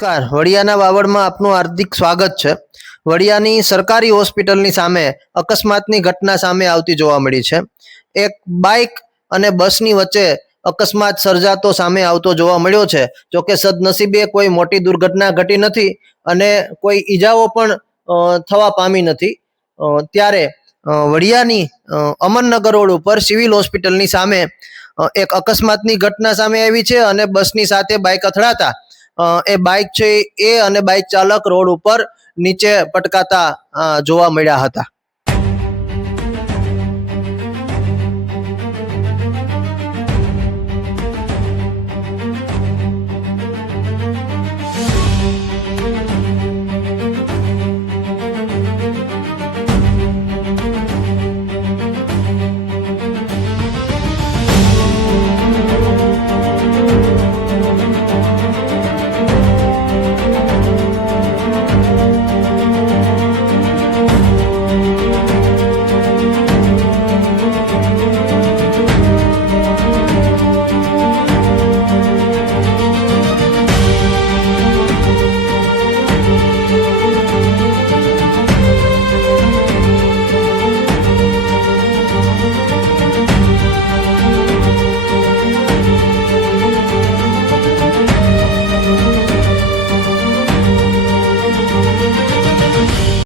નમસ્કાર, વડિયાના વાવડમાં આપનું હાર્દિક સ્વાગત છે। વડિયાની સરકારી હોસ્પિટલની સામે અકસ્માતની ઘટના સામે આવતી જોવા મળી છે। એક બાઇક અને બસની વચ્ચે અકસ્માત સર્જાતો સામે આવતો જોવા મળ્યો છે। જોકે સદનસીબે કોઈ મોટી દુર્ઘટના ઘટી નથી અને કોઈ ઈજાઓ પણ થવા પામી નથી। ત્યારે વડિયાની અમનનગર રોડ ઉપર સિવિલ હોસ્પિટલની સામે એક અકસ્માતની ઘટના સામે આવી છે અને બસની સાથે બાઇક અથડાતા એ બાઇક છે એ અને બાઇક ચાલક રોડ ઉપર નીચે પટકાતા જોવા મળ્યા હતા।